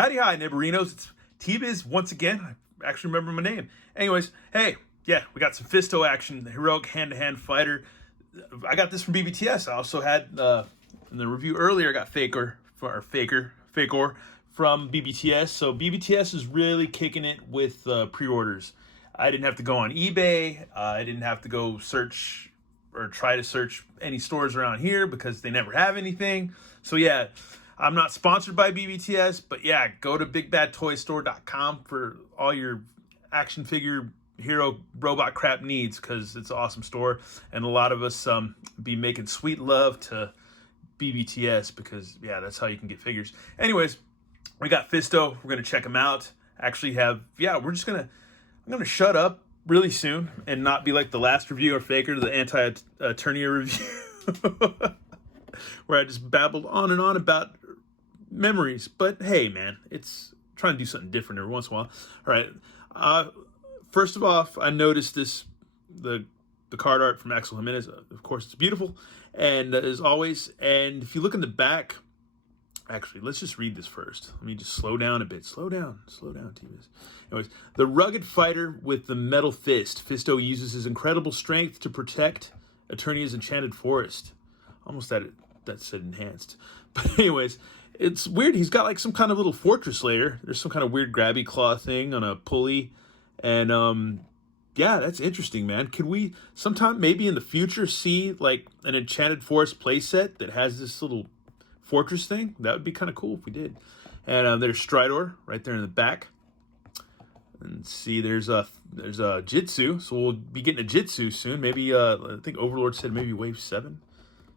Howdy, hi, neighborinos. It's T-Biz once again. I actually remember my name. Anyways, hey, yeah, we got some Fisto action, the heroic hand-to-hand fighter. I got this from BBTS. I also had, in the review earlier, I got Faker from BBTS. So BBTS is really kicking it with pre-orders. I didn't have to go on eBay. I didn't have to go search or try to search any stores around here because they never have anything. So yeah, I'm not sponsored by BBTS, but yeah, go to bigbadtoystore.com for all your action figure hero robot crap needs, because it's an awesome store, and a lot of us be making sweet love to BBTS because yeah, that's how you can get figures. Anyways, we got Fisto. We're gonna check them out. Actually I'm gonna shut up really soon and not be like the last review of Faker, the anti-Eternia review, where I just babbled on and on about memories. But hey, man, it's trying to do something different every once in a while. All right. First of all, I noticed the card art from Axel Jimenez. Of course, it's beautiful, and as always. And if you look in the back, actually, let's just read this first. Let me just slow down a bit. Slow down, T-Biz. Anyways, the rugged fighter with the metal fist. Fisto uses his incredible strength to protect Eternia's enchanted forest. Almost that said enhanced. But anyways, it's weird. He's got like some kind of little fortress layer. There's some kind of weird grabby claw thing on a pulley. And yeah, that's interesting, man. Can we sometime maybe in the future see like an enchanted forest playset that has this little fortress thing? That would be kind of cool if we did. And there's Stridor right there in the back. And see, there's a Jitsu. So we'll be getting a Jitsu soon. Maybe I think Overlord said maybe wave 7.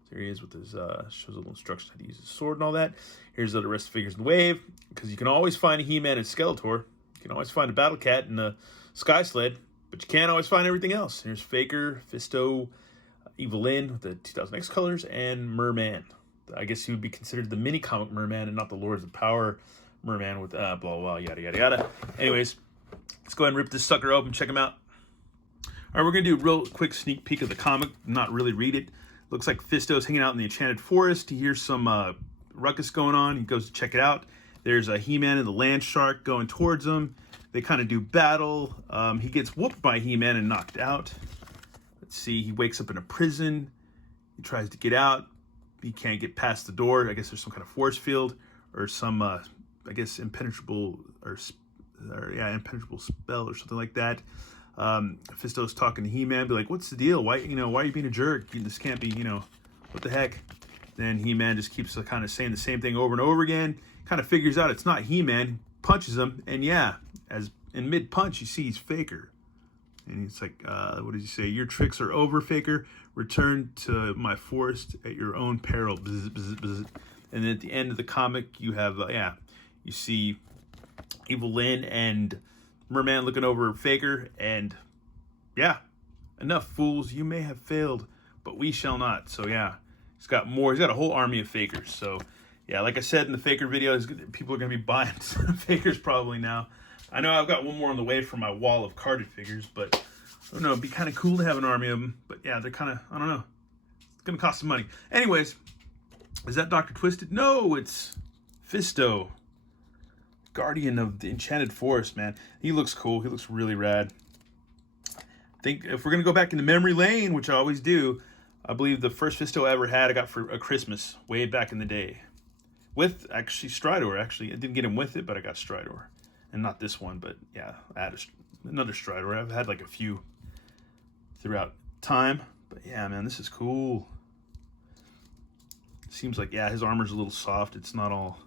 There he is with his shows a little instruction how to use his sword and all that. Here's the rest of the figures in the wave, because you can always find a HeMan and Skeletor. You can always find a Battle Cat and a Sky Sled, but you can't always find everything else. Here's Faker, Fisto, Evelyn with the 2000X colors, and Merman. I guess he would be considered the mini comic Merman and not the Lords of Power Merman with blah blah yada yada yada. Anyways, let's go ahead and rip this sucker open, check him out. All right, we're gonna do a real quick sneak peek of the comic, not really read it. Looks like Fisto's hanging out in the Enchanted Forest. He hears some ruckus going on. He goes to check it out. There's a He-Man and the Land Shark going towards him. They kind of do battle. He gets whooped by He-Man and knocked out. Let's see, he wakes up in a prison. He tries to get out. He can't get past the door. I guess there's some kind of force field or some, I guess, impenetrable impenetrable spell or something like that. Fisto's talking to He-Man, be like, "What's the deal? Why are you being a jerk? This can't be, what the heck?" Then He-Man just keeps kind of saying the same thing over and over again. Kind of figures out it's not He-Man, punches him, and yeah, as in mid-punch, you see he's Faker. And he's like, what does he say? "Your tricks are over, Faker. Return to my forest at your own peril." Bzz, bzz, bzz. And then at the end of the comic, you have, you see Evelyn and Merman looking over Faker, and yeah, enough fools, you may have failed, but we shall not. So yeah, he's got more. He's got a whole army of Fakers. So yeah, like I said in the Faker video, people are going to be buying Fakers probably now. I know I've got one more on the way for my wall of carded figures, but I don't know, it'd be kind of cool to have an army of them. But yeah, they're kind of, I don't know, it's going to cost some money. Anyways, is that Dr. Twisted? No, it's Fisto, Guardian of the Enchanted Forest, man. He looks cool. He looks really rad. I think if we're going to go back into memory lane, which I always do, I believe the first Fisto I ever had I got for a Christmas way back in the day. With, actually, Stridor. Actually, I didn't get him with it, but I got Stridor. And not this one, but yeah, I had another Stridor. I've had like a few throughout time. But yeah, man, this is cool. Seems like, yeah, his armor's a little soft. It's not all...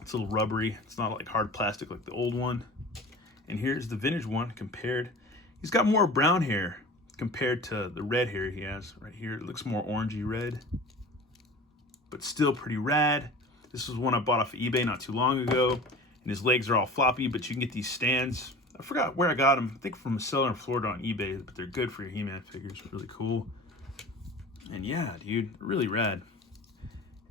It's a little rubbery. It's not like hard plastic like the old one. And here's the vintage one compared. He's got more brown hair compared to the red hair he has right here. It looks more orangey red, but still pretty rad. This was one I bought off of eBay not too long ago. And his legs are all floppy, but you can get these stands. I forgot where I got them. I think from a seller in Florida on eBay, but they're good for your He-Man figures. Really cool. And yeah, dude, really rad.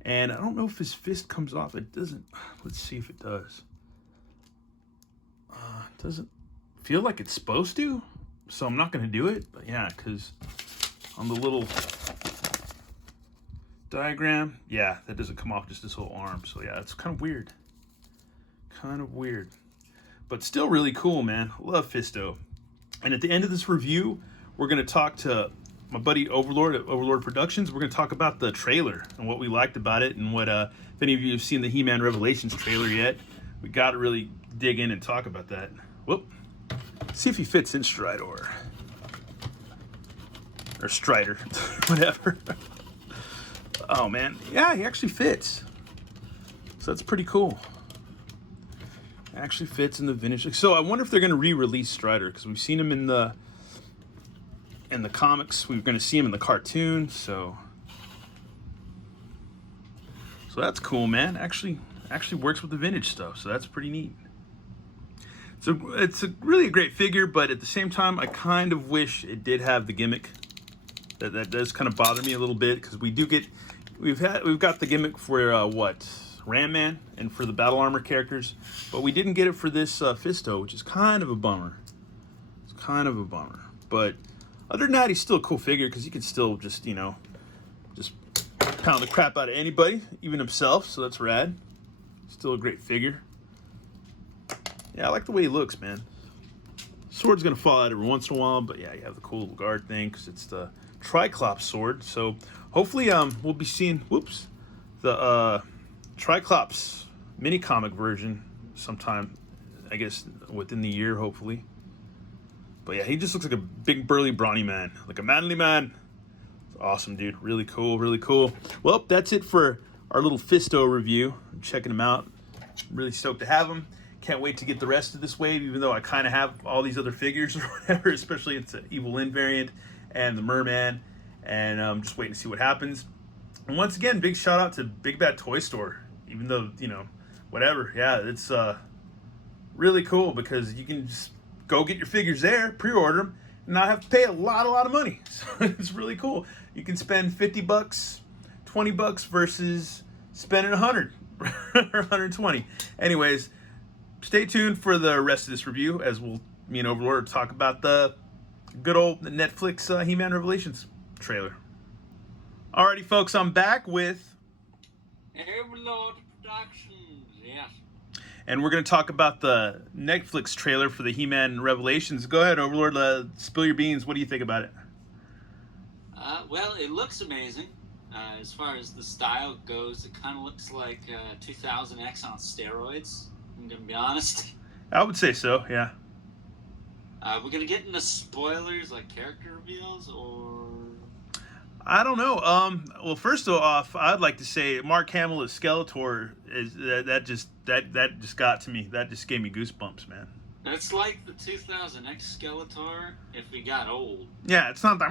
And I don't know if his fist comes off. It doesn't. Let's see if it does. It doesn't feel like it's supposed to. So I'm not going to do it. But yeah, because on the little diagram, yeah, that doesn't come off just this whole arm. So yeah, it's kind of weird. Kind of weird. But still really cool, man. Love Fisto. And at the end of this review, we're going to talk to my buddy Overlord at Overlord Productions. We're going to talk about the trailer and what we liked about it, and what, if any of you have seen the HeMan Revelations trailer yet, we got to really dig in and talk about that. Whoop. See if he fits in Strider. Or Strider. Whatever. Oh, man. Yeah, he actually fits. So that's pretty cool. Actually fits in the vintage. So I wonder if they're going to re-release Strider, because we've seen him in the comics. We're going to see him in the cartoon. So that's cool, man. Actually works with the vintage stuff. So that's pretty neat. So it's really a great figure, but at the same time, I kind of wish it did have the gimmick. That does kind of bother me a little bit, because we've got the gimmick for Ram Man and for the battle armor characters, but we didn't get it for this Fisto, which is kind of a bummer. It's kind of a bummer, but other than that, he's still a cool figure, because he can still just pound the crap out of anybody, even himself. So that's rad. Still a great figure. Yeah, I like the way he looks, man. Sword's gonna fall out every once in a while, but yeah, you have the cool little guard thing, because it's the Triclops sword. So hopefully we'll be seeing the Triclops mini comic version sometime, I guess within the year, hopefully. But yeah, he just looks like a big burly brawny man, like a manly man. It's awesome, dude. Really cool, really cool. Well, that's it for our little Fisto review. I'm checking him out. I'm really stoked to have him. Can't wait to get the rest of this wave, even though I kind of have all these other figures or whatever, especially it's an Evil Lyn variant and the Merman, and I'm just waiting to see what happens. And once again, big shout out to Big Bad Toy Store, even though, whatever. Yeah, it's really cool, because you can just go get your figures there, pre-order them, and not have to pay a lot of money. So it's really cool. You can spend $50, $20 versus spending 100 or 120. Anyways, stay tuned for the rest of this review, as me and Overlord talk about the good old Netflix HeMan Revelations trailer. Alrighty, folks, I'm back with Overlord Productions, yes. And we're going to talk about the Netflix trailer for the HeMan Revelations. Go ahead, Overlord, spill your beans. What do you think about it? Well, it looks amazing. As far as the style goes, it kind of looks like 2000X on steroids, I'm going to be honest. I would say so, yeah. We're going to get into spoilers, like character reveals, or... I don't know. Well, first off, I'd like to say Mark Hamill as Skeletor that just got to me. That just gave me goosebumps, man. That's like the 2000X Skeletor if he got old. Yeah, it's not the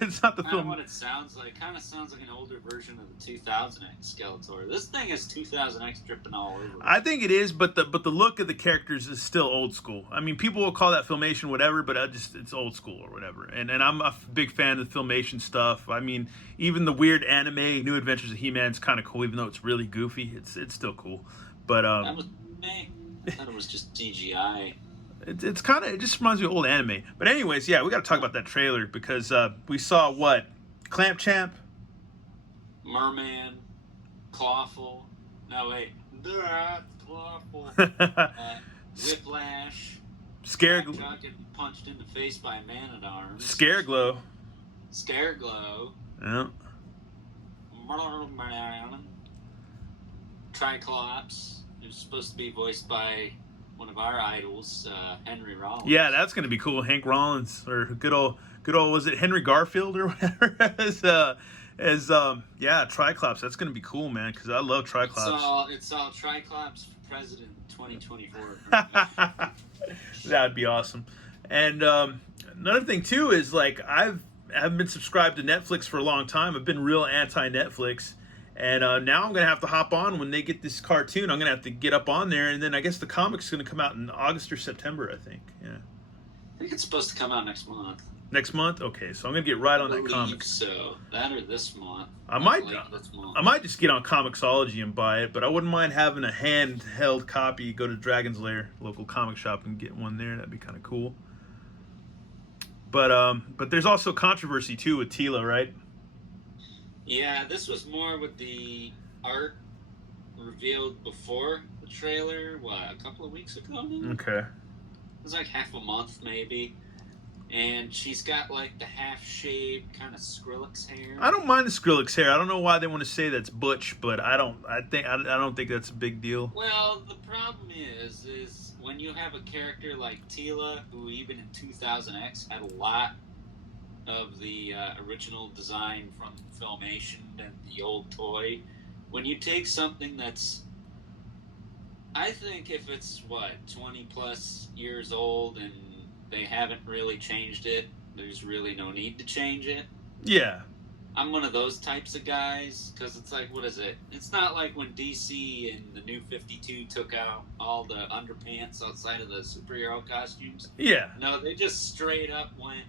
it's not the film. What it sounds like. Kind of sounds like an older version of the 2000X Skeletor. This thing is 2000X dripping all over. I think it is, but the look of the characters is still old school. I mean, people will call that Filmation whatever, but it's old school or whatever. And I'm a big fan of the Filmation stuff. I mean, even the weird anime New Adventures of He-Man's kind of cool, even though it's really goofy. It's still cool. But that was me. I thought it was just CGI. It just reminds me of old anime. But anyways, yeah, we got to talk about that trailer, because we saw what? Clamp Champ? Merman, Clawful. No, wait. Clawful. Whiplash. Scareglow. Getting punched in the face by a man-at-arms. Scareglow. Scareglow. Yeah. Merman. Triclops, who's supposed to be voiced by one of our idols, Henry Rollins. Yeah, that's gonna be cool. Hank Rollins, or good old was it Henry Garfield or whatever as Triclops. That's gonna be cool, man, because I love Triclops. It's all Triclops for President 2024. That would be awesome. And another thing too is, like, I haven't been subscribed to Netflix for a long time. I've been real anti-Netflix. And now I'm going to have to hop on when they get this cartoon. I'm going to have to get up on there. And then I guess the comic's going to come out in August or September, I think. Yeah. I think it's supposed to come out next month. Next month? Okay, so I'm going to get right on that comic. So that or this month. I might just get on Comixology and buy it, but I wouldn't mind having a handheld copy. Go to Dragon's Lair, local comic shop, and get one there. That'd be kind of cool. But there's also controversy too with Tila, right? Yeah, this was more with the art revealed before the trailer, a couple of weeks ago now? Okay. It was like half a month, maybe. And she's got like the half-shaved kind of Skrillex hair. I don't mind the Skrillex hair. I don't know why they want to say that's butch, but I don't think that's a big deal. Well, the problem is when you have a character like Tila, who even in 2000X had a lot of the original design from Filmation and the old toy. When you take something that's, I think if it's 20 plus years old and they haven't really changed it, there's really no need to change it. Yeah. I'm one of those types of guys, because it's like, what is it? It's not like when DC in the New 52 took out all the underpants outside of the superhero costumes. Yeah. No, they just straight up went,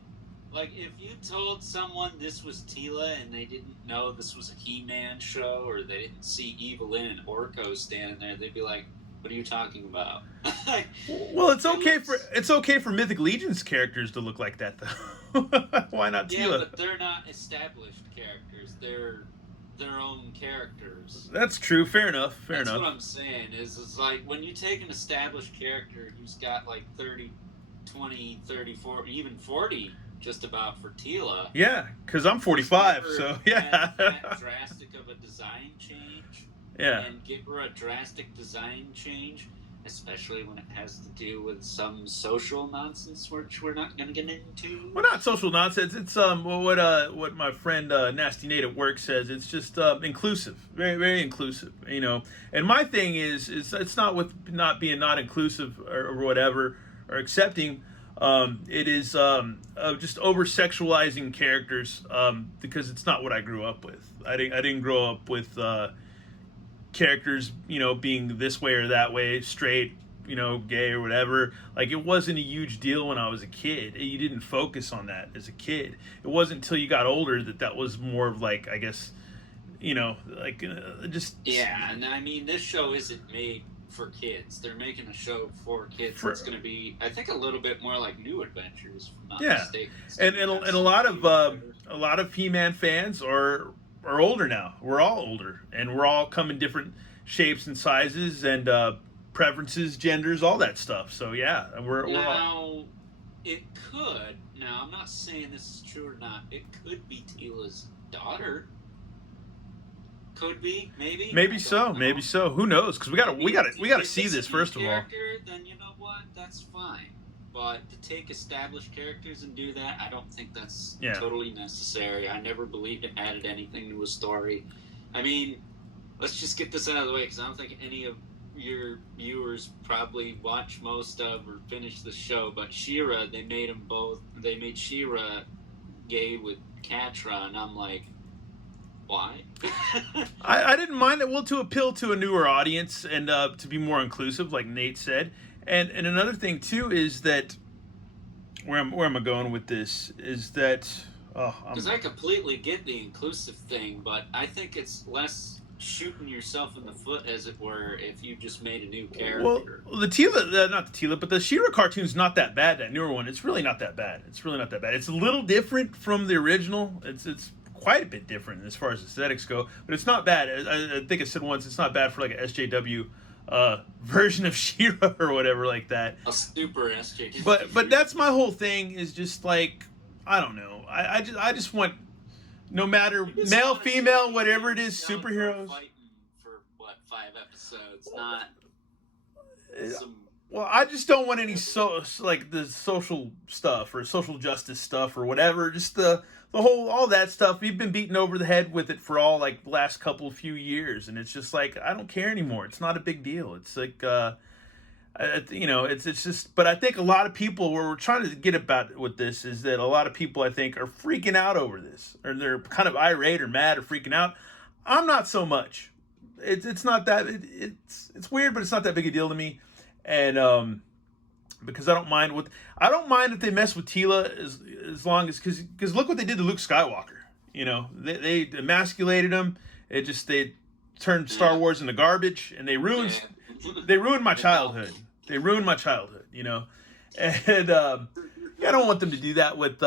like, if you told someone this was Tila and they didn't know this was a He-Man show, or they didn't see Evelyn and Orko standing there, they'd be like, what are you talking about? Well, it's okay for Mythic Legion's characters to look like that, though. Why not Tila? Yeah, but they're not established characters. They're their own characters. That's true. Fair enough. That's what I'm saying. Is like when you take an established character who's got like 30, 20, 30, 40, even 40 just about for Tila. Yeah, because I'm 45, so yeah. That drastic of a design change. Yeah. And give her a drastic design change, especially when it has to do with some social nonsense, which we're not going to get into. Well, not social nonsense. It's what my friend Nasty Nate at work says. It's just inclusive, very very inclusive. You know, and my thing is it's not with not being not inclusive or whatever or accepting. It is just over sexualizing characters because it's not what I grew up with. I didn't grow up with characters, you know, being this way or that way, straight, you know, gay or whatever. Like, it wasn't a huge deal when I was a kid. You didn't focus on that as a kid. It wasn't until you got older that was more of like, I guess, you know, like just. Yeah, and I mean, this show isn't made for kids. They're making a show for kids. It's going to be, I think, a little bit more like New Adventures, if I'm not mistaken. And a lot of HeMan fans are older now. We're all older, and we're all come in different shapes and sizes and preferences, genders, all that stuff. So yeah, we're all... It could. Now, I'm not saying this is true or not. It could be Tila's daughter. Could be, maybe. Maybe so. Who knows? Because we gotta see this first of all. Then you know what? That's fine. But to take established characters and do that, I don't think that's totally necessary. I never believed it added anything to a story. I mean, let's just get this out of the way, because I don't think any of your viewers probably watch most of or finish the show. But She-Ra, they made She-Ra gay with Catra, and I'm like, why? I didn't mind it. Well, to appeal to a newer audience and to be more inclusive, like Nate said. And another thing too is that where am I going with this? Is that because I completely get the inclusive thing, but I think it's less shooting yourself in the foot, as it were, if you just made a new character. Well, the Tila, not the Tila, but the She-Ra cartoon's not that bad. That newer one, it's really not that bad. It's a little different from the original. It's quite a bit different as far as aesthetics go, but it's not bad. I think I said once, it's not bad for like a SJW version of She-Ra or whatever like that. A super SJW. But that's my whole thing, is just like, I don't know. I just want, no matter male, female, whatever it is, superheroes. For 5 episodes, not some. Well, I just don't want any like the social stuff or social justice stuff or whatever. Just the whole, all that stuff. We've been beaten over the head with it for all like the last few years, and it's just like, I don't care anymore. It's not a big deal. It's like, you know, it's just. But I think a lot of people, where we're trying to get about with this, is that a lot of people, I think, are freaking out over this, or they're kind of irate or mad or freaking out. I'm not so much. It's not that. It's weird, but it's not that big a deal to me. And because I don't mind if they mess with Tila as long as, because look what they did to Luke Skywalker. You know, they emasculated him. They turned Star Wars into garbage, and they ruined my childhood. You know, and I don't want them to do that with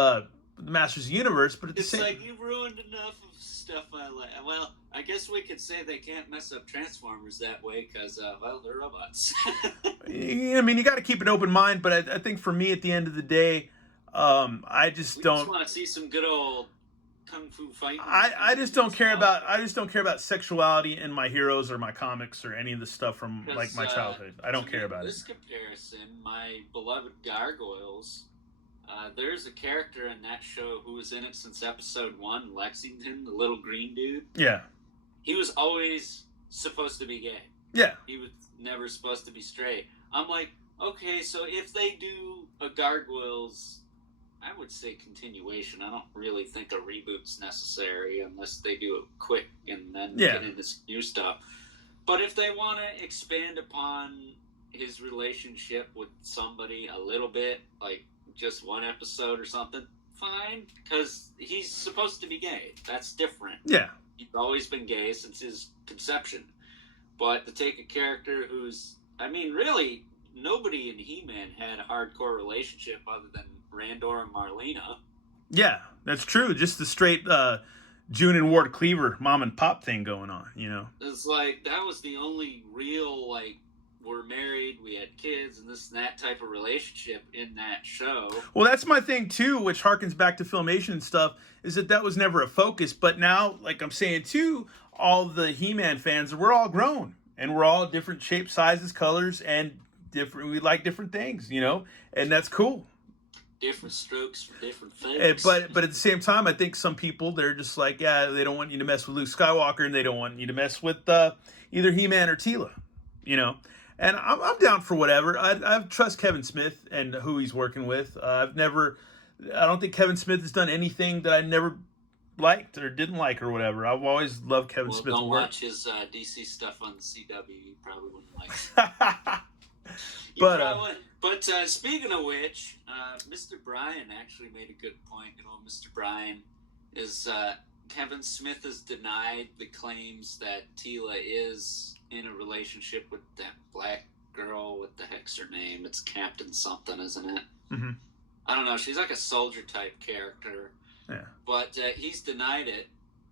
the Masters of the Universe, but at the it's same... like, you ruined enough of stuff I like. Well, I guess we could say they can't mess up Transformers that way because, well, they're robots. I mean, you got to keep an open mind, but I think for me, at the end of the day, I just don't... just want to see some good old kung fu fighting. I just don't care about... I just don't care about sexuality in my heroes or my comics or any of the stuff from, like, my childhood. I don't care about this comparison, my beloved Gargoyles... there's a character in that show who was in it since episode 1, Lexington, the little green dude. Yeah. He was always supposed to be gay. Yeah. He was never supposed to be straight. I'm like, okay, so if they do a Gargoyles, I would say continuation. I don't really think a reboot's necessary unless they do it quick and then get into new stuff. But if they want to expand upon his relationship with somebody a little bit, like just one episode or something, fine, because he's supposed to be gay. That's different. Yeah. He's always been gay since his conception. But to take a character who's, I mean, really, nobody in He-Man had a hardcore relationship other than Randor and Marlena. Yeah, that's true. Just the straight June and Ward Cleaver mom and pop thing going on, you know? It's like, that was the only real, like, we're married, we had kids, and this and that type of relationship in that show. Well, that's my thing, too, which harkens back to Filmation and stuff, is that was never a focus. But now, like I'm saying, too, all the He-Man fans, we're all grown. And we're all different shapes, sizes, colors, and different. We like different things, you know? And that's cool. Different strokes for different things. But at the same time, I think some people, they're just like, yeah, they don't want you to mess with Luke Skywalker, and they don't want you to mess with either He-Man or Teela, you know? And I'm down for whatever. I trust Kevin Smith and who he's working with. I don't think Kevin Smith has done anything that I never liked or didn't like or whatever. I've always loved Kevin Smith's don't work. Watch his DC stuff on the CW. You probably wouldn't like it. But speaking of which, Mr. Bryan actually made a good point. You know, Mr. Bryan is Kevin Smith has denied the claims that Teela is in a relationship with that black girl. What the heck's her name? It's Captain something, isn't it? Mm-hmm. I don't know. She's like a soldier type character. Yeah. But he's denied it.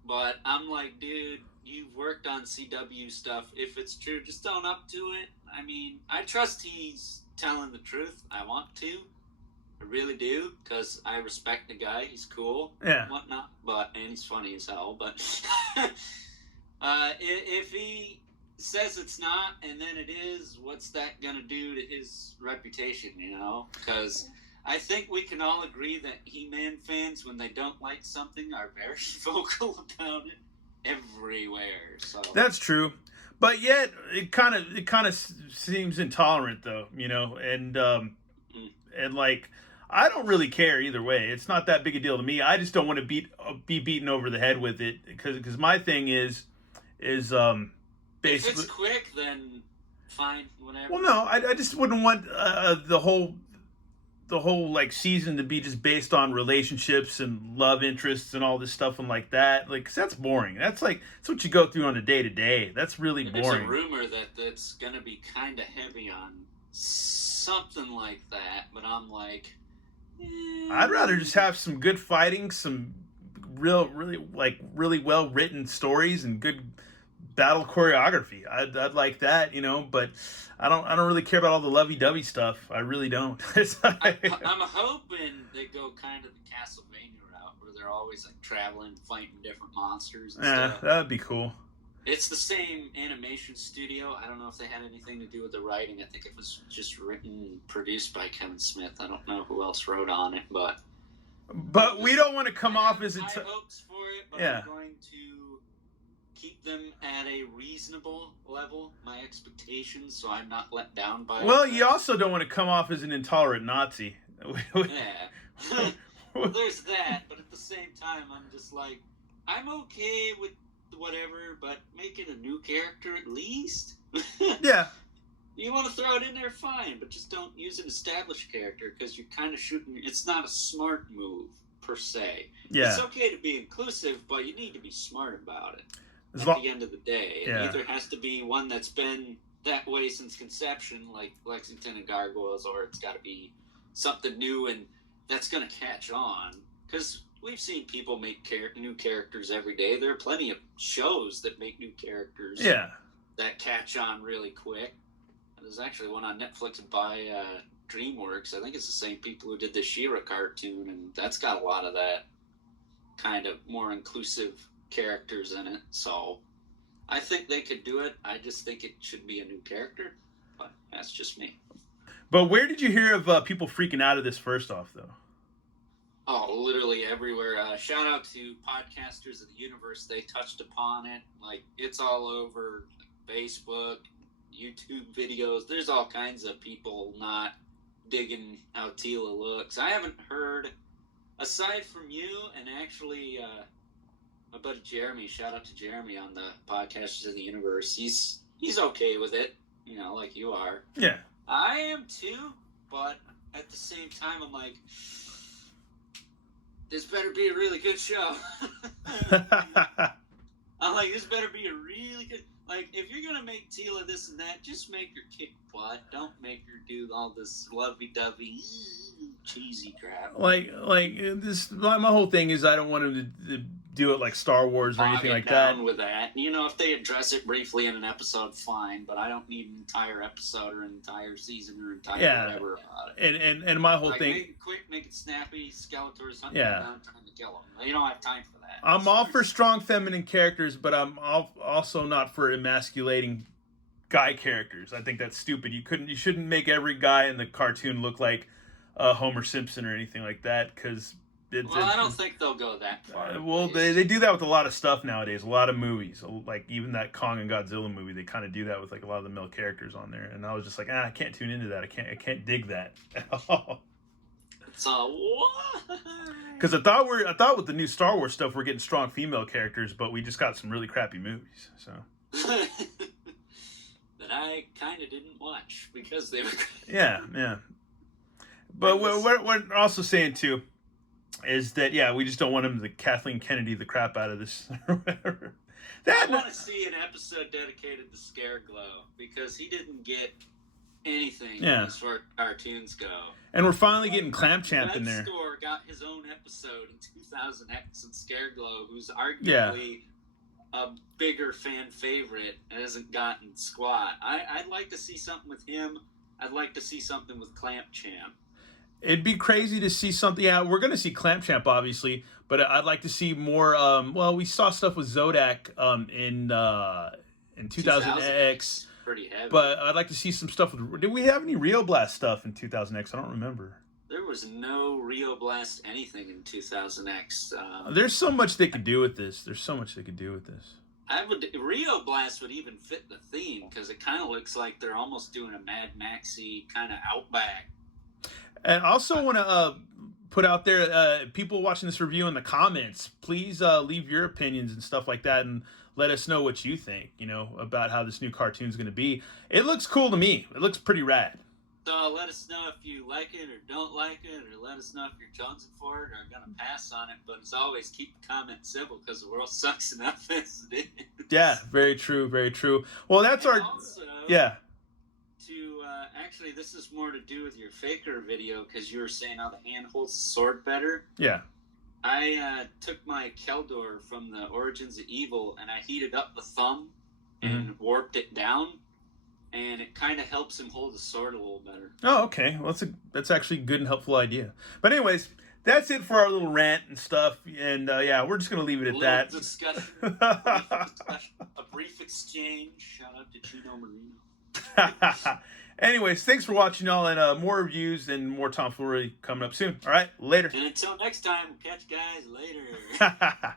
But I'm like, dude, you've worked on CW stuff. If it's true, just own up to it. I mean, I trust he's telling the truth. I want to. I really do, because I respect the guy. He's cool. Yeah. And whatnot. And he's funny as hell. But if he says it's not, and then it is, what's that going to do to his reputation, you know? Because I think we can all agree that He-Man fans, when they don't like something, are very vocal about it everywhere. So that's true, but yet it kind of seems intolerant, though, you know. And like, I don't really care either way. It's not that big a deal to me. I just don't want to be beaten over the head with it, because my thing is basically, if it's quick, then fine, whatever. Well, no, I just wouldn't want the whole like season to be just based on relationships and love interests and all this stuff and like that. Like, 'cause that's boring. That's what you go through on a day to day. That's really boring. There's a rumor that's gonna be kind of heavy on something like that, but I'm like, I'd rather just have some good fighting, some really well written stories and good battle choreography. I'd like that, you know, but I don't really care about all the lovey-dovey stuff. I really don't. I'm hoping they go kind of the Castlevania route, where they're always like traveling, fighting different monsters and stuff. That'd be cool. It's the same animation studio. I don't know if they had anything to do with the writing. I think it was just written and produced by Kevin Smith. I don't know who else wrote on it, but we don't want to come off as high hopes for it, but I'm going to keep them at a reasonable level, my expectations, so I'm not let down by Well, you also don't want to come off as an intolerant Nazi. Yeah. There's that, but at the same time, I'm just like, I'm okay with whatever, but making a new character at least? Yeah. You want to throw it in there, fine, but just don't use an established character, because you're kind of shooting... It's not a smart move, per se. Yeah. It's okay to be inclusive, but you need to be smart about it. At the end of the day, it either has to be one that's been that way since conception, like Lexington and Gargoyles, or it's got to be something new and that's going to catch on. because we've seen people make new characters every day. There are plenty of shows that make new characters. Yeah. That catch on really quick. There's actually one on Netflix by DreamWorks. I think it's the same people who did the She-Ra cartoon, and that's got a lot of that kind of more inclusive characters in it. So I think they could do it. I just think it should be a new character, but that's just me. But where did you hear of people freaking out of this first off, though? Oh, literally everywhere. Shout out to Podcasters of the Universe. They touched upon it. Like, it's all over Facebook, YouTube videos. There's all kinds of people not digging how Teela looks. I haven't heard, aside from you and actually my buddy Jeremy, shout out to Jeremy on the Podcasters of the Universe. He's okay with it, you know, like you are. Yeah. I am too, but at the same time, I'm like, this better be a really good show. I'm like, this better be a really good... Like, if you're going to make Teela this and that, just make her kick butt. Don't make her do all this lovey-dovey, cheesy crap. Like this... My whole thing is I don't want him to do it like Star Wars or anything like that. With that. You know, if they address it briefly in an episode, fine. But I don't need an entire episode or an entire season or whatever about it. And my whole thing... Make it quick, make it snappy. Skeletor's hunting Yeah. down, trying to kill him. You don't have time for that. I'm all for strong feminine characters, but I'm also not for emasculating guy characters. I think that's stupid. You shouldn't make every guy in the cartoon look like Homer Simpson or anything like that, because... I don't think they'll go that far. Well, they do that with a lot of stuff nowadays. A lot of movies, like even that Kong and Godzilla movie, they kind of do that with like a lot of the male characters on there. And I was just like, I can't tune into that. I can't dig that at all. So what? Because I thought with the new Star Wars stuff, we're getting strong female characters, but we just got some really crappy movies. So that I kind of didn't watch because they were. Yeah. But what we're also saying too is that we just don't want him to Kathleen Kennedy the crap out of this or whatever. I want to see an episode dedicated to Scareglow because he didn't get anything as far as cartoons go. And we're finally getting Clamp Champ in there. Store got his own episode in 2000X and Scareglow, who's arguably a bigger fan favorite and hasn't gotten squat. I'd like to see something with him. I'd like to see something with Clamp Champ. It'd be crazy to see something. Yeah, we're going to see Clamp Champ, obviously, but I'd like to see more. Well, we saw stuff with Zodak in 2000X. Pretty heavy. But I'd like to see some stuff with... Did we have any Rio Blast stuff in 2000X? I don't remember. There was no Rio Blast anything in 2000X. There's so much they could do with this. Rio Blast would even fit the theme because it kind of looks like they're almost doing a Mad Maxy kind of Outback. And I also want to put out there, people watching this review in the comments, please leave your opinions and stuff like that and let us know what you think, about how this new cartoon is going to be. It looks cool to me. It looks pretty rad. So let us know if you like it or don't like it, or let us know if you're jonesing for it or are going to pass on it. But as always, keep the comment simple because the world sucks enough as it is. Yeah, very true, very true. Well, that's and our... Also, actually, this is more to do with your Faker video because you were saying how the hand holds the sword better. Yeah. I took my Keldor from the Origins of Evil and I heated up the thumb and warped it down, and it kind of helps him hold the sword a little better. Oh, okay. Well, that's actually a good and helpful idea. But anyways, that's it for our little rant and stuff. And we're just going to leave it at that. Discussion, a brief exchange. Shout out to Chino Marino. Anyways, thanks for watching, y'all, and more reviews and more tomfoolery coming up soon. All right, later. And until next time, we'll catch you guys later.